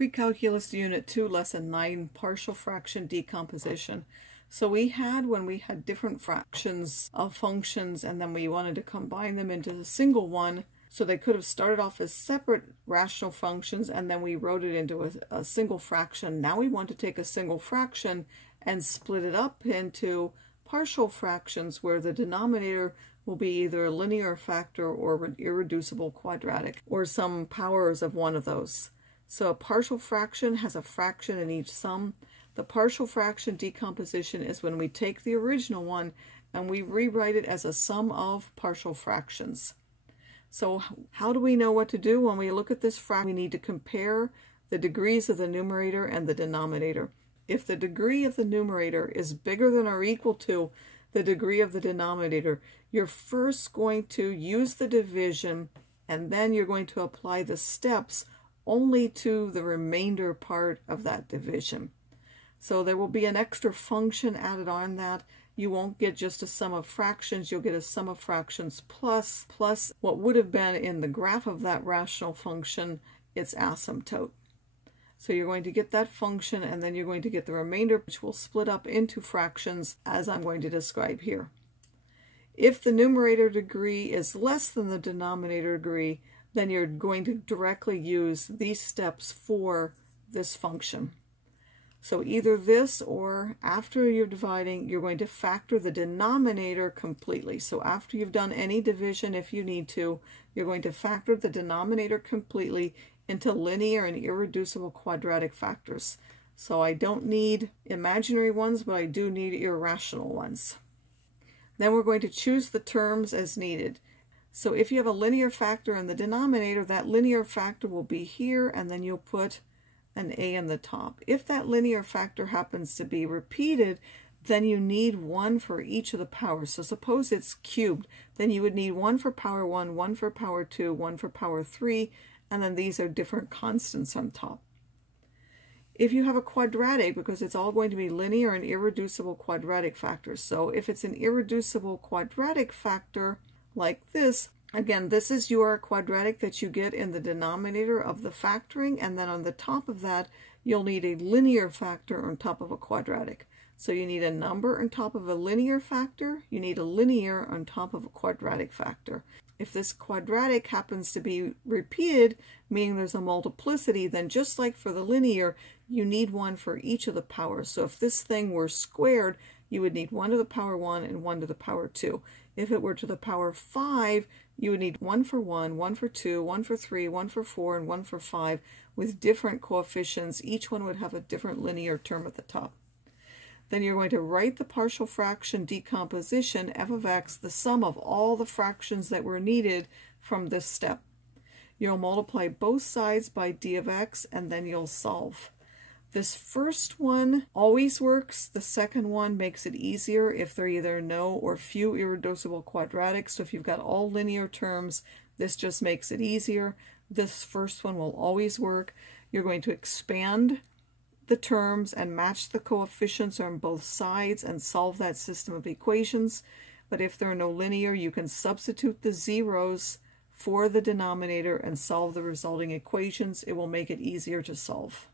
Pre-Calculus Unit 2, Lesson 9, Partial Fraction Decomposition. So we had, when we had different fractions of functions and then we wanted to combine them into a single one, so they could have started off as separate rational functions and then we wrote it into a single fraction. Now we want to take a single fraction and split it up into partial fractions where the denominator will be either a linear factor or an irreducible quadratic, or some powers of one of those. So a partial fraction has a fraction in each sum. The partial fraction decomposition is when we take the original one and we rewrite it as a sum of partial fractions. So how do we know what to do when we look at this fraction? We need to compare the degrees of the numerator and the denominator. If the degree of the numerator is bigger than or equal to the degree of the denominator, you're first going to use the division and then you're going to apply the steps only to the remainder part of that division. So there will be an extra function added on that. You won't get just a sum of fractions, you'll get a sum of fractions plus what would have been in the graph of that rational function, its asymptote. So you're going to get that function and then you're going to get the remainder, which will split up into fractions as I'm going to describe here. If the numerator degree is less than the denominator degree, then you're going to directly use these steps for this function. So either this or after you're dividing, you're going to factor the denominator completely. So after you've done any division, if you need to, you're going to factor the denominator completely into linear and irreducible quadratic factors. So I don't need imaginary ones, but I do need irrational ones. Then we're going to choose the terms as needed. So if you have a linear factor in the denominator, that linear factor will be here, and then you'll put an a in the top. If that linear factor happens to be repeated, then you need one for each of the powers. So suppose it's cubed, then you would need one for power 1, one for power 2, one for power 3, and then these are different constants on top. If you have a quadratic, because it's all going to be linear and irreducible quadratic factors. So if it's an irreducible quadratic factor like this, again, this is your quadratic that you get in the denominator of the factoring, and then on the top of that, you'll need a linear factor on top of a quadratic. So you need a number on top of a linear factor, you need a linear on top of a quadratic factor. If this quadratic happens to be repeated, meaning there's a multiplicity, then just like for the linear, you need one for each of the powers. So if this thing were squared, you would need 1 to the power 1 and 1 to the power 2. If it were to the power 5, you would need 1 for 1, 1 for 2, 1 for 3, 1 for 4, and 1 for 5 with different coefficients. Each one would have a different linear term at the top. Then you're going to write the partial fraction decomposition, f of x, the sum of all the fractions that were needed from this step. You'll multiply both sides by d of x, and then you'll solve. This first one always works. The second one makes it easier if there are either no or few irreducible quadratics. So if you've got all linear terms, this just makes it easier. This first one will always work. You're going to expand the terms and match the coefficients on both sides and solve that system of equations. But if there are no linear, you can substitute the zeros for the denominator and solve the resulting equations. It will make it easier to solve.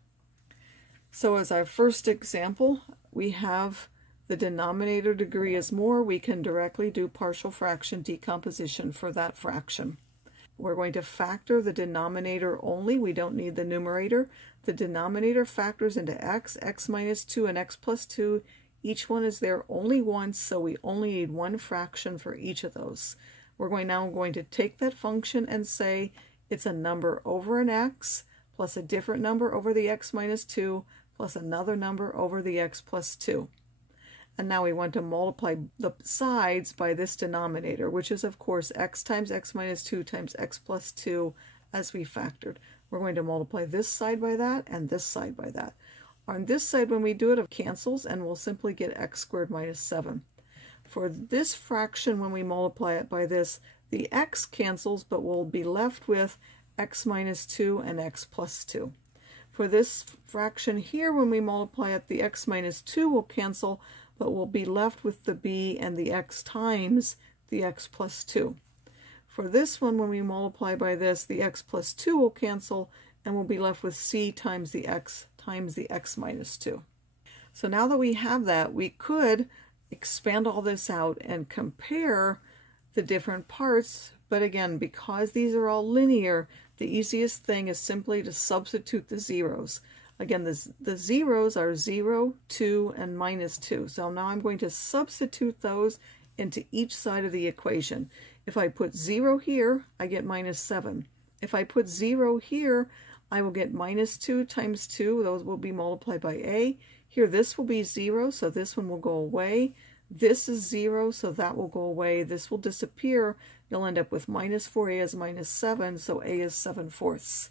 So as our first example, we have the denominator degree is more. We can directly do partial fraction decomposition for that fraction. We're going to factor the denominator only. We don't need the numerator. The denominator factors into x, x minus 2, and x plus 2. Each one is there only once, so we only need one fraction for each of those. We're now going to take that function and say it's a number over an x plus a different number over the x minus 2 plus another number over the x plus 2. And now we want to multiply the sides by this denominator, which is, of course, x times x minus 2 times x plus 2 as we factored. We're going to multiply this side by that and this side by that. On this side, when we do it, it cancels, and we'll simply get x squared minus 7. For this fraction, when we multiply it by this, the x cancels, but we'll be left with x minus 2 and x plus 2. For this fraction here, when we multiply it, the x minus 2 will cancel, but we'll be left with the b and the x times the x plus 2. For this one, when we multiply by this, the x plus 2 will cancel, and we'll be left with c times the x minus 2. So now that we have that, we could expand all this out and compare the different parts, but again, because these are all linear, the easiest thing is simply to substitute the zeros. Again, the zeros are 0, 2, and minus 2. So now I'm going to substitute those into each side of the equation. If I put 0 here, I get minus 7. If I put 0 here, I will get minus 2 times 2. Those will be multiplied by a. Here, this will be 0, so this one will go away. This is 0, so that will go away. This will disappear. You'll end up with minus 4a is minus 7, so a is 7/4.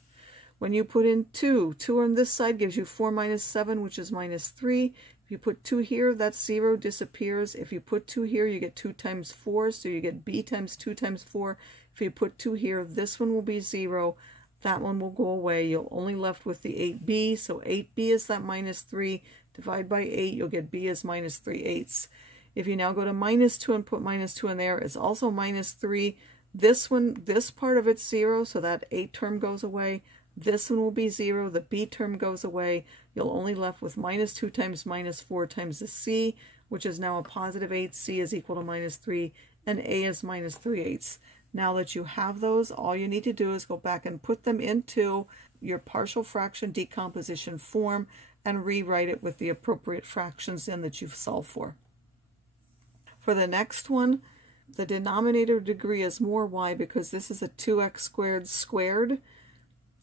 When you put in 2 on this side gives you 4 minus 7, which is minus 3. If you put 2 here, that 0 disappears. If you put 2 here, you get 2 times 4, so you get b times 2 times 4. If you put 2 here, this one will be 0. That one will go away. You'll only left with the 8b, so 8b is that minus 3. Divide by 8, you'll get b is minus 3/8. If you now go to minus 2 and put minus 2 in there, it's also minus 3. This one, this part of it's 0, so that 8 term goes away. This one will be 0. The b term goes away. You'll only left with minus 2 times minus 4 times the c, which is now a positive 8. c is equal to minus 3, and a is minus 3/8. Now that you have those, all you need to do is go back and put them into your partial fraction decomposition form and rewrite it with the appropriate fractions in that you've solved for. For the next one, the denominator degree is more. Why? Because this is a 2x squared squared.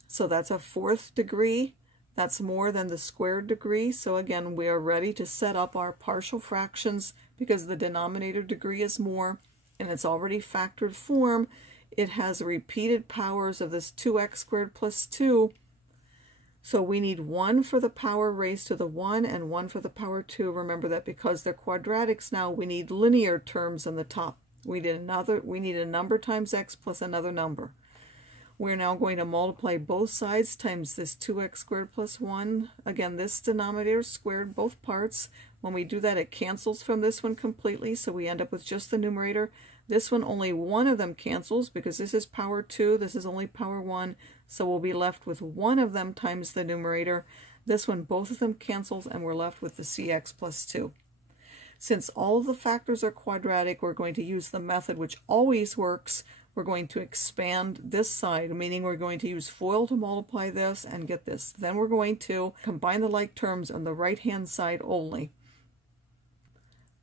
So that's a 4th degree. That's more than the squared degree. So again, we are ready to set up our partial fractions because the denominator degree is more and it's already factored form. It has repeated powers of this 2x squared plus 2. So we need 1 for the power raised to the 1 and 1 for the power 2. Remember that because they're quadratics now, we need linear terms on the top. We need a number times x plus another number. We're now going to multiply both sides times this 2x squared plus 1. Again, this denominator squared both parts. When we do that, it cancels from this one completely, so we end up with just the numerator. This one, only one of them cancels because this is power 2, this is only power 1, so we'll be left with one of them times the numerator. This one, both of them cancels, and we're left with the cx plus 2. Since all of the factors are quadratic, we're going to use the method which always works. We're going to expand this side, meaning we're going to use FOIL to multiply this and get this. Then we're going to combine the like terms on the right-hand side only.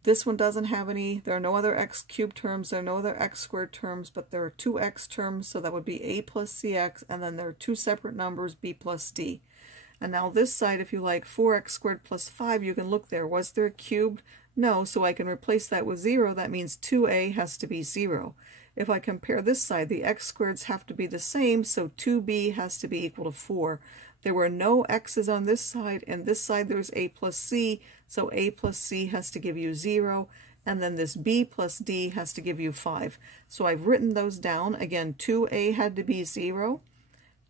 This one doesn't have any, there are no other x cubed terms, there are no other x squared terms, but there are 2x terms, so that would be a plus cx, and then there are 2 separate numbers, b plus d. And now this side, if you like 4x squared plus 5, you can look there. Was there a cubed? No, so I can replace that with 0. That means 2a has to be 0. If I compare this side, the x squareds have to be the same, so 2b has to be equal to 4. There were no x's on this side, and this side there's a plus c, so a plus c has to give you 0, and then this b plus d has to give you 5. So I've written those down. Again, 2a had to be 0,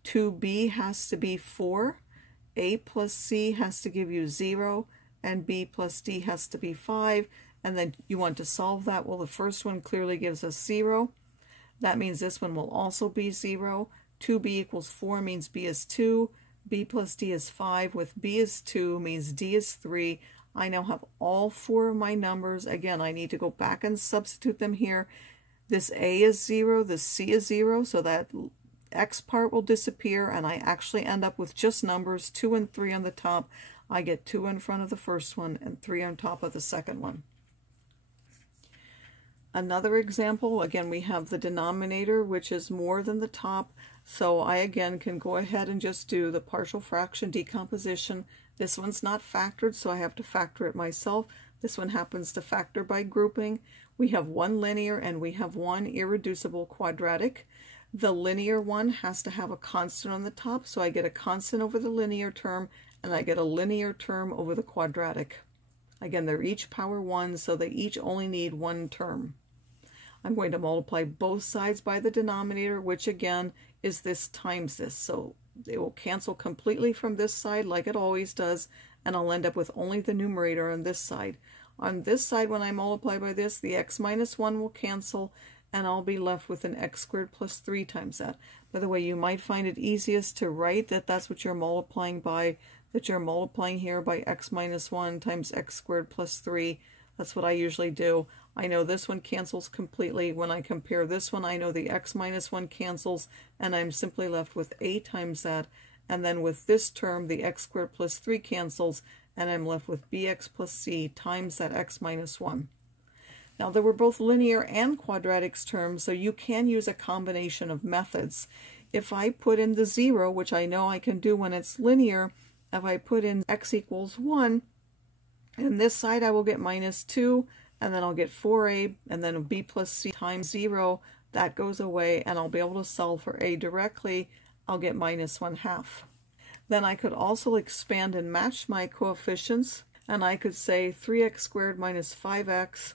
2b has to be 4, a plus c has to give you 0, and b plus d has to be 5. And then you want to solve that. Well, the first one clearly gives us 0. That means this one will also be 0. 2b equals 4 means b is 2. b plus d is 5. With b is 2 means d is 3. I now have all 4 of my numbers. Again, I need to go back and substitute them here. This a is 0, this c is 0, so that x part will disappear, and I actually end up with just numbers 2 and 3 on the top. I get 2 in front of the first one and 3 on top of the second one. Another example, again, we have the denominator, which is more than the top. So I, again, can go ahead and just do the partial fraction decomposition. This one's not factored, so I have to factor it myself. This one happens to factor by grouping. We have one linear and we have one irreducible quadratic. The linear one has to have a constant on the top, so I get a constant over the linear term, and I get a linear term over the quadratic. Again, they're each power 1, so they each only need one term. I'm going to multiply both sides by the denominator, which again is this times this. So it will cancel completely from this side like it always does, and I'll end up with only the numerator on this side. On this side, when I multiply by this, the x minus 1 will cancel, and I'll be left with an x squared plus 3 times that. By the way, you might find it easiest to write that that's what you're multiplying by, that you're multiplying here by x minus 1 times x squared plus 3. That's what I usually do. I know this one cancels completely. When I compare this one, I know the x minus 1 cancels, and I'm simply left with a times that. And then with this term, the x squared plus 3 cancels, and I'm left with bx plus c times that x minus 1. Now, there were both linear and quadratic terms, so you can use a combination of methods. If I put in the 0, which I know I can do when it's linear, if I put in x equals 1, and this side I will get minus 2, and then I'll get 4a, and then b plus c times 0. That goes away, and I'll be able to solve for a directly. I'll get minus 1/2. Then I could also expand and match my coefficients, and I could say 3x squared minus 5x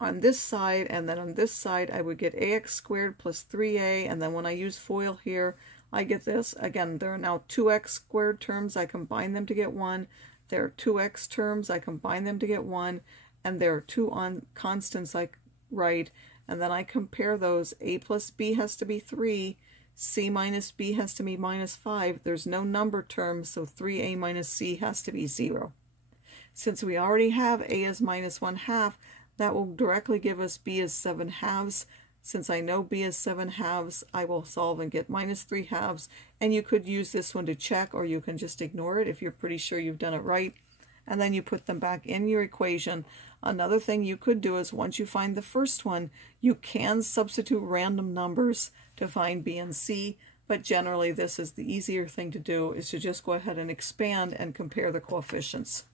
on this side, and then on this side I would get ax squared plus 3a, and then when I use FOIL here, I get this. Again, there are now 2x squared terms. I combine them to get 1. There are 2x terms. I combine them to get 1. And there are 2 constants I write. And then I compare those. A plus b has to be 3. C minus b has to be minus 5. There's no number term, so 3a minus c has to be 0. Since we already have a as minus 1/2, that will directly give us b as 7/2. Since I know b is 7/2, I will solve and get minus 3/2. And you could use this one to check, or you can just ignore it if you're pretty sure you've done it right. And then you put them back in your equation. Another thing you could do is once you find the first one, you can substitute random numbers to find b and c, but generally this is the easier thing to do, is to just go ahead and expand and compare the coefficients.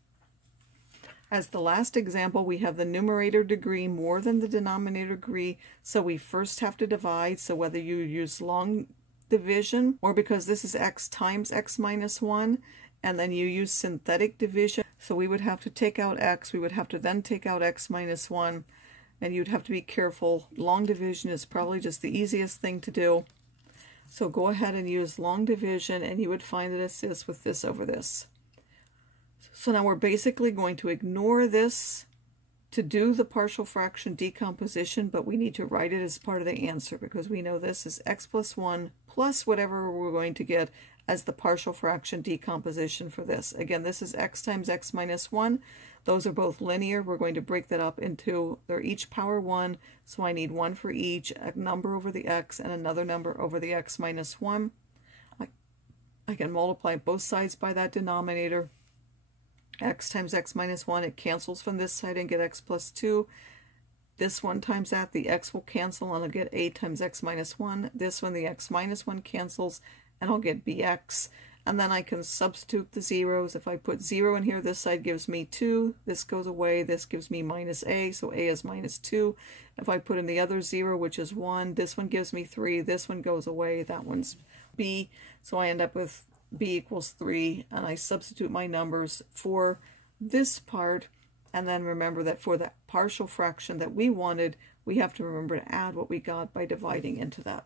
As the last example, we have the numerator degree more than the denominator degree, so we first have to divide. So whether you use long division, or because this is x times x minus 1, and then you use synthetic division, so we would have to take out x, we would have to then take out x minus 1, and you'd have to be careful. Long division is probably just the easiest thing to do. So go ahead and use long division, and you would find that it's this with this over this. So now we're basically going to ignore this to do the partial fraction decomposition, but we need to write it as part of the answer because we know this is x plus 1 plus whatever we're going to get as the partial fraction decomposition for this. Again, this is x times x minus 1. Those are both linear. We're going to break that up into, they're each power 1, so I need 1 for each, a number over the x and another number over the x minus 1. I can multiply both sides by that denominator. X times x minus 1, it cancels from this side and get x plus 2. This one times that, the x will cancel and I'll get a times x minus 1. This one, the x minus 1 cancels and I'll get bx. And then I can substitute the zeros. If I put 0 in here, this side gives me 2. This goes away. This gives me minus a, so a is minus 2. If I put in the other 0, which is 1, this one gives me 3. This one goes away. That one's b. So I end up with b equals 3, and I substitute my numbers for this part. And then remember that for that partial fraction that we wanted, we have to remember to add what we got by dividing into that.